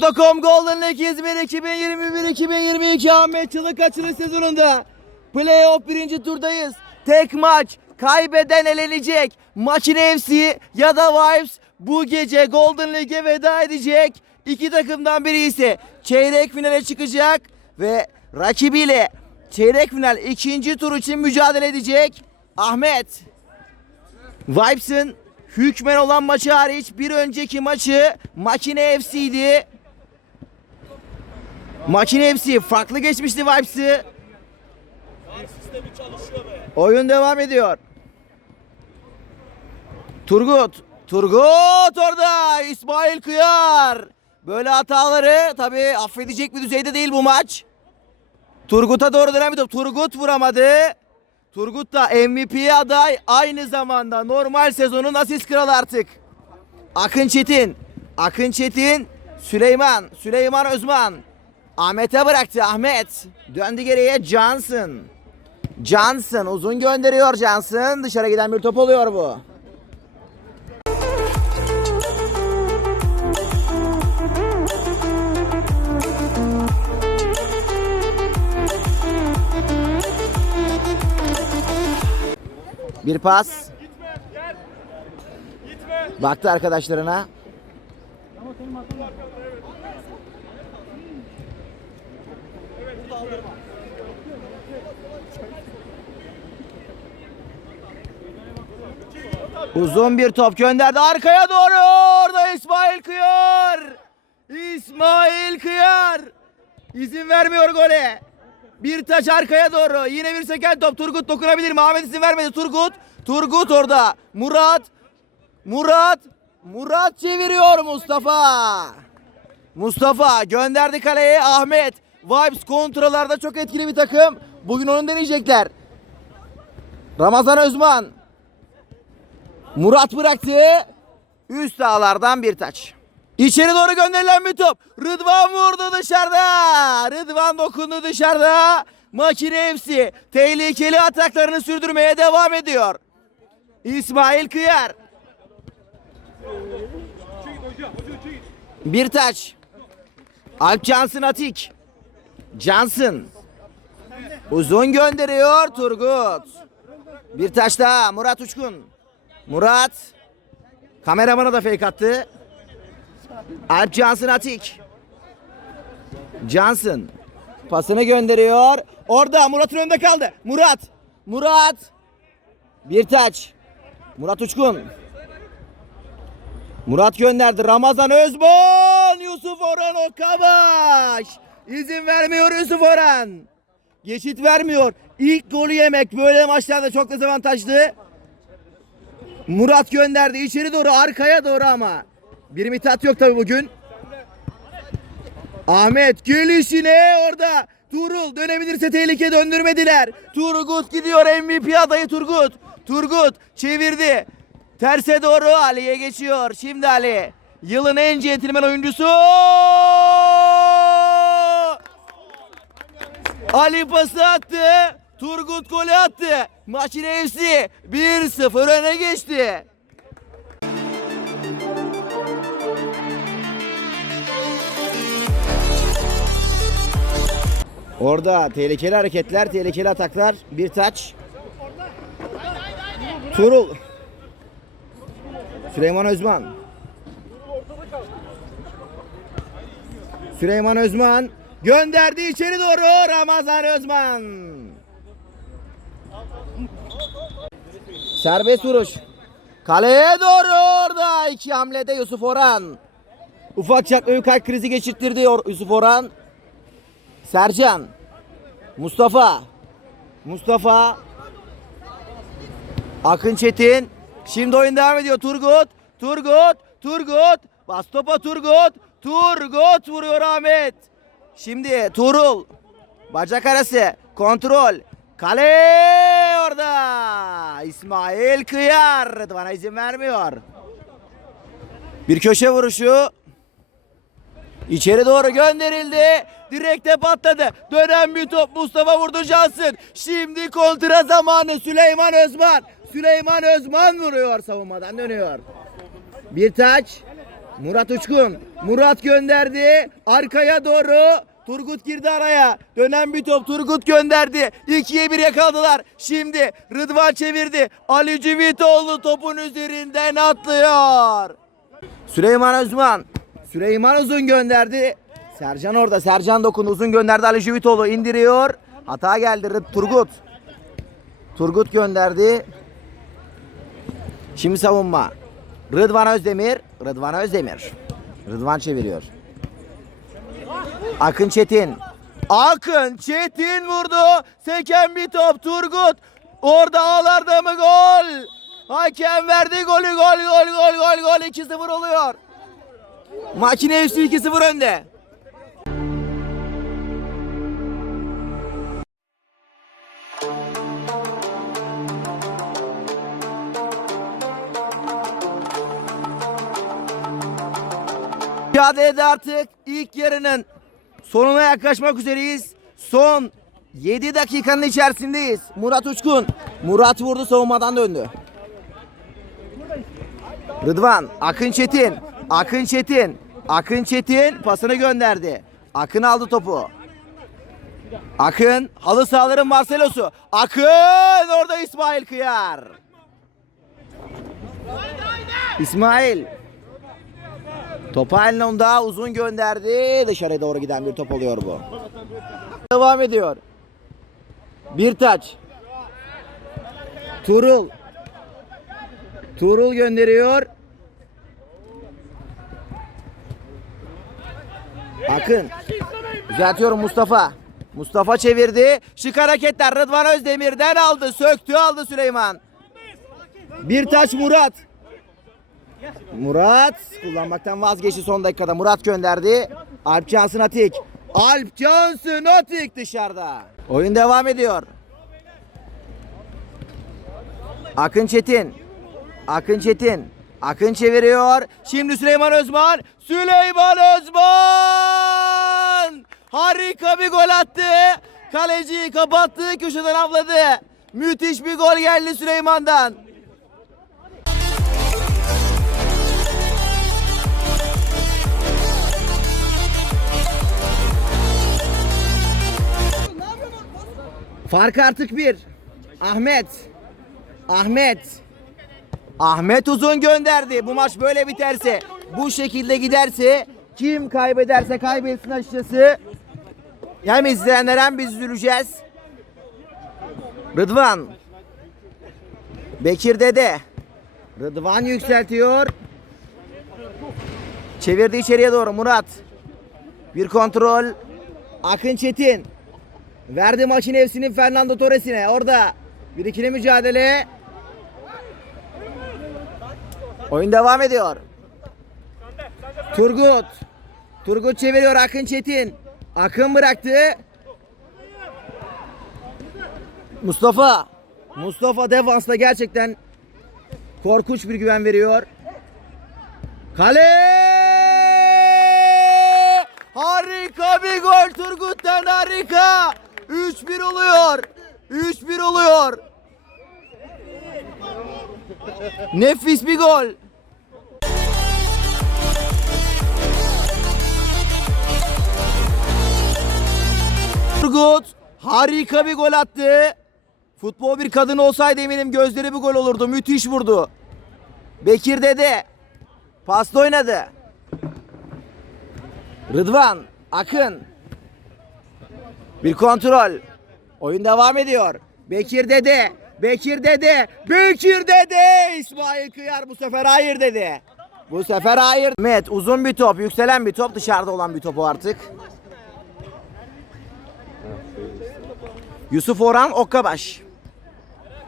Spor.com Golden League İzmir 2021-2022 Ahmet Çılık açılış sezonunda Playoff birinci turdayız. Tek maç kaybeden elenecek. Makine FC ya da Vibes bu gece Golden League'e veda edecek. İki takımdan biri ise çeyrek finale çıkacak ve rakibiyle çeyrek final ikinci tur için mücadele edecek. Ahmet Vibes'ın hükmen olan maçı hariç bir önceki maçı Makine FC'ydi. Makine FC farklı geçmişti Vibes'ı. Oyun devam ediyor. Turgut. Turgut orada. İsmail Kıyar. Böyle hataları tabii affedecek bir düzeyde değil bu maç. Turgut'a doğru dönen. Turgut vuramadı. Turgut da MVP aday aynı zamanda normal sezonun asist kralı artık. Akın Çetin. Akın Çetin. Süleyman. Süleyman Özman. Ahmet'e bıraktı Ahmet. Döndü geriye Johnson. Johnson uzun gönderiyor Johnson. Dışarı giden bir top oluyor bu. Bir pas. Baktı arkadaşlarına. Uzun bir top gönderdi arkaya doğru. Orada İsmail Kıyar. İsmail Kıyar. İzin vermiyor gole. Bir taç arkaya doğru. Yine bir seken top. Turgut dokunabilir mi? Ahmet izin vermedi. Turgut. Turgut orada. Murat. Murat. Murat çeviriyor Mustafa. Mustafa gönderdi kaleye Ahmet. Vibes kontralarda çok etkili bir takım. Bugün onu deneyecekler. Ramazan Özman. Murat bıraktı. Üst ağlardan bir taç. İçeri doğru gönderilen bir top. Rıdvan vurdu dışarıda. Rıdvan dokundu dışarıda. Makine FC tehlikeli ataklarını sürdürmeye devam ediyor. İsmail Kıyar. Bir taç. Alp Cansın Atik. Cansın. Uzun gönderiyor Turgut. Bir taş daha Murat Uçkun. Murat. Kameramana da fake attı. Alp Johnson Atik. Johnson. Pasını gönderiyor. Orada Murat'ın önünde kaldı. Murat. Murat. Bir taç. Murat Uçkun. Murat gönderdi. Ramazan Özbon. Yusuf Orhan Okabaş. İzin vermiyor Yusuf Orhan. Geçit vermiyor. İlk golü yemek böyle maçlarda çok dezavantajlı. Murat gönderdi içeri doğru arkaya doğru ama. Bir mitat yok tabi bugün. Ahmet gelişine orada. Turul dönebilirse tehlike döndürmediler. Turgut gidiyor MVP adayı Turgut. Turgut çevirdi. Terse doğru Ali'ye geçiyor. Şimdi Ali. Yılın en centilmen oyuncusu. Ali pası attı. Turgut golü attı. Maçın FC 1-0 öne geçti. Orada tehlikeli hareketler, tehlikeli ataklar. Bir taç. Turul. Süleyman Özman. Süleyman Özman gönderdi içeri doğru Ramazan Özman. Serbest vuruş. Kaleye doğru orada iki hamlede Yusuf Orhan. Ufak çaplı bir kalp krizi geçirttirdi Yusuf Orhan. Sercan. Mustafa. Mustafa. Akın Çetin. Şimdi oyun devam ediyor. Turgut. Turgut. Turgut. Bas topa Turgut. Turgut vuruyor Ahmet. Şimdi Turul. Bacak arası. Kontrol. Kale orada. İsmail Kıyar. Rıdvan'a izin vermiyor. Bir köşe vuruşu. İçeri doğru gönderildi. Direkte patladı. Dönen bir top Mustafa vurdu Cansın. Şimdi kontra zamanı Süleyman Özman. Süleyman Özman vuruyor savunmadan dönüyor. Bir taç. Murat Uçkun. Murat gönderdi. Arkaya doğru. Turgut girdi araya. Dönen bir top Turgut gönderdi. 2'ye 1 yakaladılar. Şimdi Rıdvan çevirdi. Ali Civitoğlu topun üzerinden atlıyor. Süleyman Özman. Süleyman Uzun gönderdi. Sercan orada. Sercan dokundu. Uzun gönderdi. Ali Civitoğlu indiriyor. Hata geldi. Rıd- Turgut. Turgut gönderdi. Şimdi savunma. Rıdvan Özdemir. Rıdvan Özdemir. Rıdvan çeviriyor. Akın Çetin. Akın Çetin vurdu. Seken bir top Turgut. Orada ağlarda mı gol? Hakem verdi golü gol gol gol gol gol 2-0 oluyor. Makine üstü 2-0 önde. Mücadelede artık ilk yarının sonuna yaklaşmak üzereyiz. Son 7 dakikanın içerisindeyiz. Murat Uçkun. Murat vurdu savunmadan döndü. Rıdvan, Akın Çetin. Akın Çetin. Akın Çetin pasını gönderdi. Akın aldı topu. Akın halı sahaların Marcelo'su. Akın orada İsmail Kıyar. İsmail Topu eline onda uzun gönderdi. Dışarıya doğru giden bir top oluyor bu. Devam ediyor. Bir taç. Turul. Turul gönderiyor. Akın. Düzeltiyorum Mustafa. Mustafa çevirdi. Şık hareketler Rıdvan Özdemir'den aldı. Söktü aldı Süleyman. Bir taç Murat. Murat kullanmaktan vazgeçti son dakikada. Murat gönderdi. Alp Cansın Atik. Alp Cansın Atik dışarıda. Oyun devam ediyor. Akın Çetin. Akın Çetin. Akın çeviriyor. Şimdi Süleyman Özman. Süleyman Özman! Harika bir gol attı. Kaleciyi kapattı. Köşeden avladı. Müthiş bir gol geldi Süleyman'dan. Fark artık bir. Ahmet. Ahmet. Ahmet Uzun gönderdi. Bu maç böyle biterse, bu şekilde giderse kim kaybederse kaybetsin açıkçası. Hem izleyenler hem biz üzüleceğiz. Rıdvan. Bekir Dede. Rıdvan yükseltiyor. Çevirdi içeriye doğru Murat. Bir kontrol. Akın Çetin. Verdi maçın hepsini Fernando Torres'ine. Orada bir ikili mücadele. Oyun devam ediyor. Turgut. Turgut çeviriyor Akın Çetin. Akın bıraktı. Mustafa. Mustafa defansta gerçekten korkunç bir güven veriyor. Kale! Harika bir gol Turgut'tan harika. 3-1 oluyor. 3-1 oluyor. Nefis bir gol. Turgut harika bir gol attı. Futbol bir kadın olsaydı eminim gözleri bir gol olurdu. Müthiş vurdu. Bekir Dede pasta oynadı. Rıdvan, Akın. Bir kontrol. Oyun devam ediyor. Bekir Dede, Bekir Dede, Bekir Dede. İsmail Kıyar bu sefer hayır dedi. Bu sefer hayır. Met uzun bir top, yükselen bir top, dışarıda olan bir top o artık. Yusuf Orhan Okkabaş.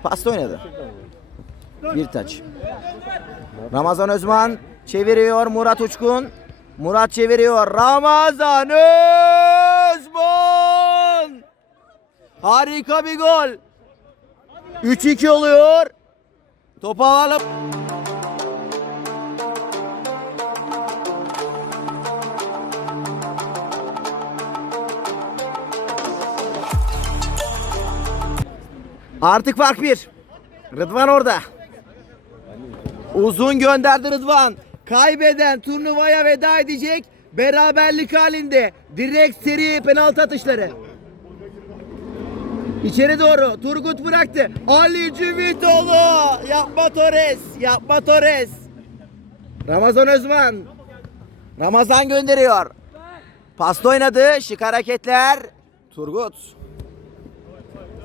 Pasta oynadı. Bir taç. Ramazan Özman çeviriyor Murat Uçkun. Murat çeviriyor. Ramazan Özman. Harika bir gol. 3-2 oluyor. Topu alalım. Artık fark bir. Rıdvan orada. Uzun gönderdi Rıdvan. kaybeden turnuvaya veda edecek. Beraberlik halinde direkt seri penaltı atışları. İçeri doğru Turgut bıraktı. Ali Cüvitoğlu yapma Torres yapma Torres. Ramazan Özman. Ramazan gönderiyor. Pasta oynadı. Şık hareketler. Turgut.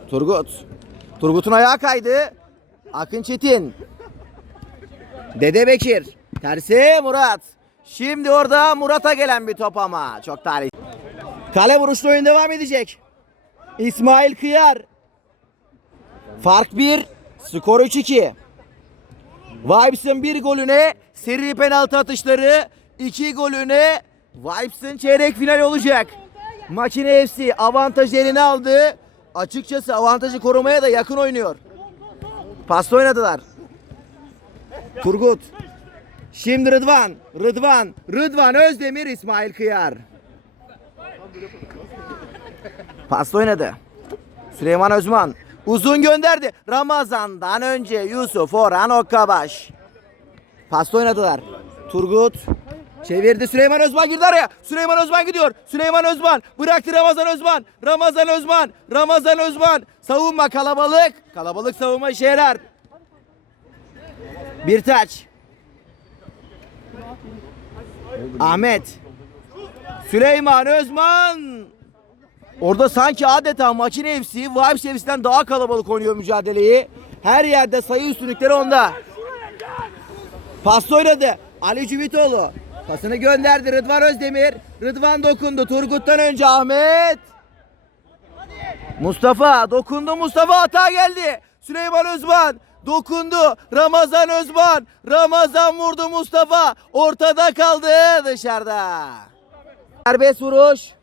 Turgut. Turgut'un ayağı kaydı. Akın Çetin. Dede Bekir. Tersi Murat. Şimdi orada Murat'a gelen bir top ama. Çok tarih. Kale vuruşlu oyun devam edecek. İsmail Kıyar. Fark 1. Skor 3-2. Vibes'ın bir golüne seri penaltı atışları, iki golüne Vibes'ın çeyrek final olacak. Makine FC avantaj eline aldı. Açıkçası avantajı korumaya da yakın oynuyor. Pasta oynadılar. Turgut. Şimdi Rıdvan. Rıdvan. Rıdvan Özdemir İsmail Kıyar. Pasta oynadı. Süleyman Özman. Uzun gönderdi. Ramazan'dan önce Yusuf Orhan Okkabaş. Pasta oynadılar. Turgut. Çevirdi Süleyman Özman girdi araya. Süleyman Özman gidiyor. Süleyman Özman bıraktı Ramazan Özman. Ramazan Özman. Ramazan Özman. Savunma kalabalık. Kalabalık savunma işe yarar. Bir taç. Ahmet. Süleyman Özman. Orada sanki adeta makine FC, Vibes FC'den daha kalabalık oynuyor mücadeleyi. Her yerde sayı üstünlükleri onda. Pas oynadı. Ali Cüvitoğlu. Pasını gönderdi Rıdvan Özdemir. Rıdvan dokundu. Turgut'tan önce Ahmet. Mustafa dokundu. Mustafa hata geldi. Süleyman Özman dokundu. Ramazan Özman. Ramazan vurdu Mustafa. Ortada kaldı dışarıda. Serbest vuruş.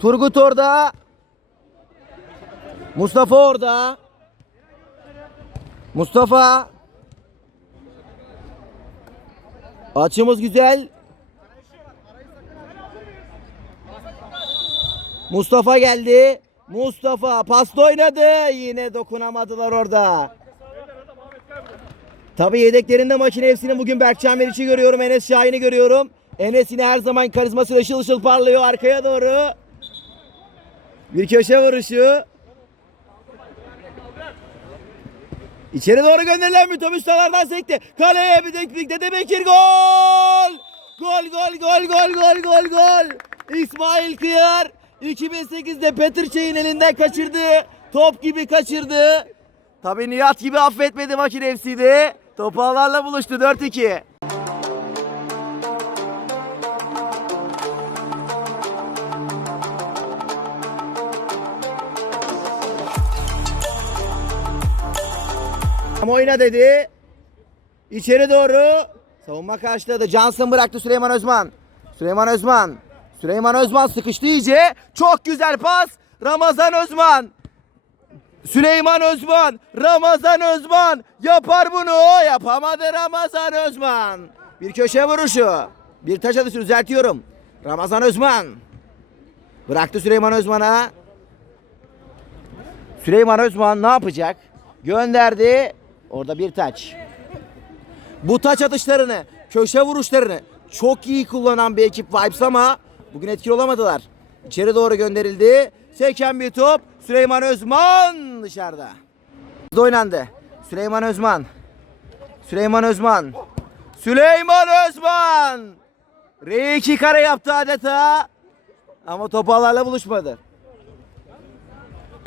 Turgut orada. Mustafa orada. Mustafa. Açımız güzel. Mustafa geldi. Mustafa pasta oynadı. Yine dokunamadılar orada. Tabii yedeklerinde makine hepsini bugün Berkcan Meriç'i görüyorum. Enes Şahin'i görüyorum. Enes yine her zaman karizmasıyla ışıl ışıl parlıyor arkaya doğru. Bir köşe vuruşu. İçeri doğru gönderilen bir top üst ağlardan sekti. Kaleye bir deklik Dede Bekir gol! Gol gol gol gol gol gol gol! İsmail Kıyar 2008'de Petrçey'in elinden kaçırdı. Top gibi kaçırdı. Tabii Nihat gibi affetmedi makine FC'de. Topu ağlarla buluştu 4-2. Ama oyna dedi. İçeri doğru. Savunma karşıladı. Johnson bıraktı Süleyman Özman. Süleyman Özman. Süleyman Özman sıkıştı iyice. Çok güzel pas. Ramazan Özman. Süleyman Özman. Ramazan Özman. Yapar bunu. Yapamadı Ramazan Özman. Bir köşe vuruşu. Bir taş atışı düzeltiyorum. Ramazan Özman. Bıraktı Süleyman Özman'a. Süleyman Özman ne yapacak? Gönderdi. Orada bir taç. Bu taç atışlarını, köşe vuruşlarını çok iyi kullanan bir ekip Vibes ama bugün etkili olamadılar. İçeri doğru gönderildi. Seken bir top. Süleyman Özman dışarıda. Hızlı oynandı. Süleyman Özman. Süleyman Özman. Süleyman Özman. R2 kare yaptı adeta. Ama top ağlarla buluşmadı.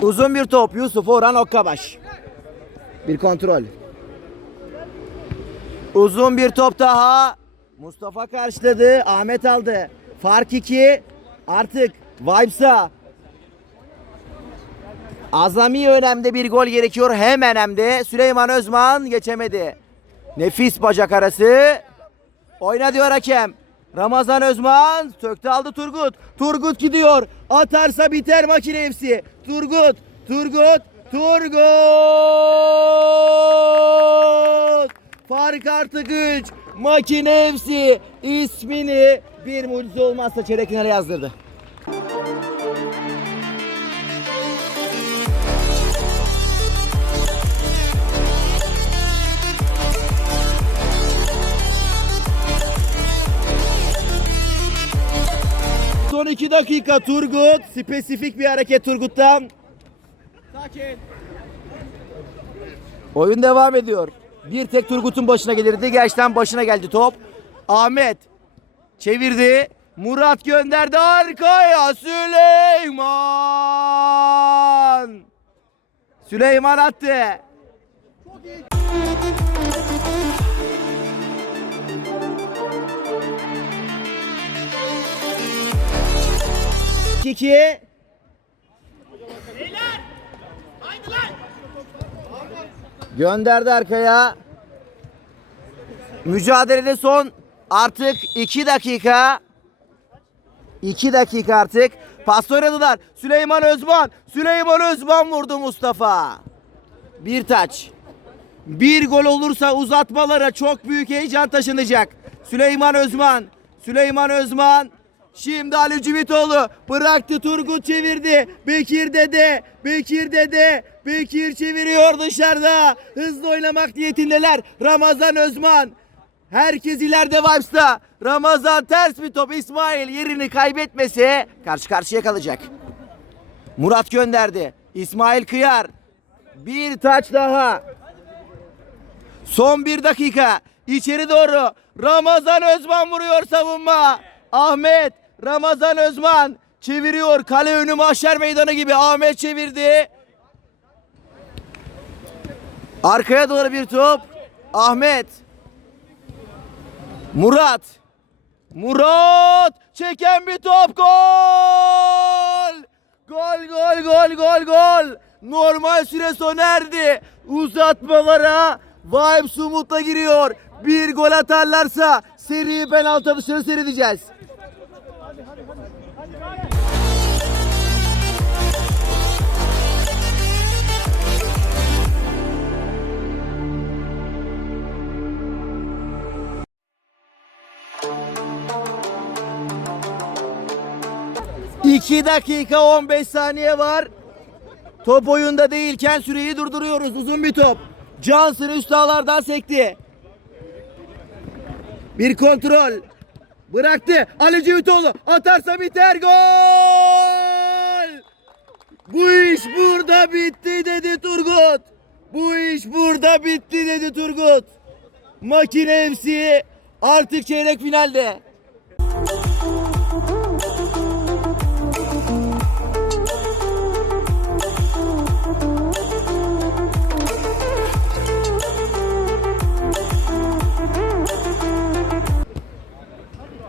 Uzun bir top Yusuf Orhan Okkabaş. Bir kontrol. Uzun bir top daha. Mustafa karşıladı. Ahmet aldı. Fark 2. Artık Vibes'a azami önemde bir gol gerekiyor. Hem de Süleyman Özman geçemedi. Nefis bacak arası. Oyna diyor hakem. Ramazan Özman söktü aldı Turgut. Turgut gidiyor. Atarsa biter makine hepsi. Turgut, Turgut, Turgut! Fark artık 3. Makine hepsi ismini bir mucize olmazsa çeyrek finale yazdırdı. Son 2 dakika Turgut. Spesifik bir hareket Turgut'tan. Oyun devam ediyor. Bir tek Turgut'un başına gelirdi. Gerçekten başına geldi top. Ahmet çevirdi. Murat gönderdi arkaya Süleyman. Süleyman attı. İki. Gönderdi arkaya. Mücadelede son artık 2 dakika. 2 dakika artık. Pas oynadılar. Süleyman Özman. Süleyman Özman vurdu Mustafa. Bir taç. Bir gol olursa uzatmalara çok büyük heyecan taşınacak. Süleyman Özman. Süleyman Özman. Şimdi Ali Civitoğlu bıraktı Turgut çevirdi. Bekir Dede. Bekir Dede. Bekir çeviriyor dışarıda. Hızlı oynamak niyetindeler. Ramazan Özman. Herkes ileride Vibes'ta. Ramazan ters bir top. İsmail yerini kaybetmese karşı karşıya kalacak. Murat gönderdi. İsmail Kıyar. Bir taç daha. Son bir dakika. İçeri doğru. Ramazan Özman vuruyor savunma. Ahmet. Ramazan Özman çeviriyor. Kale önü mahşer meydanı gibi. Ahmet çevirdi. Arkaya doğru bir top. Ahmet. Murat. Murat çeken bir top gol. Gol gol gol gol gol. Normal süre sona erdi. Uzatmalara Vibes Umut'la giriyor. Bir gol atarlarsa seri penaltı atışları seyredeceğiz. İki dakika 15 saniye var. Top oyunda değilken süreyi durduruyoruz. Uzun bir top. Johnson üst ağlardan sekti. Bir kontrol. Bıraktı. Ali Civitoğlu atarsa biter gol. Bu iş burada bitti dedi Turgut. Bu iş burada bitti dedi Turgut. Makine FC artık çeyrek finalde.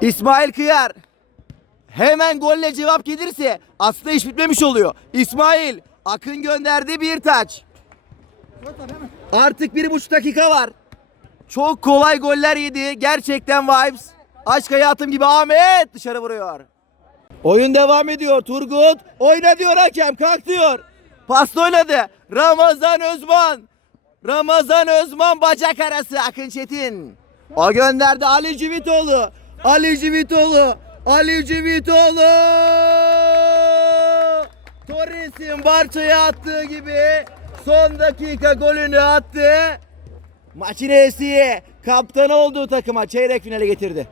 İsmail Kıyar. Hemen golle cevap gelirse aslında iş bitmemiş oluyor. İsmail Akın gönderdi bir taç. Artık bir buçuk dakika var. Çok kolay goller yedi. Gerçekten vibes. Aşk hayatım gibi Ahmet dışarı vuruyor. Oyun devam ediyor. Turgut oyna diyor hakem kalk diyor. Pas oynadı. Ramazan Özman. Ramazan Özman bacak arası Akın Çetin. O gönderdi Ali Civitoğlu. Ali Civitoğlu. Ali Civitoğlu. Torres'in Barça'ya attığı gibi son dakika golünü attı. Maçın kaptan olduğu takıma çeyrek finale getirdi.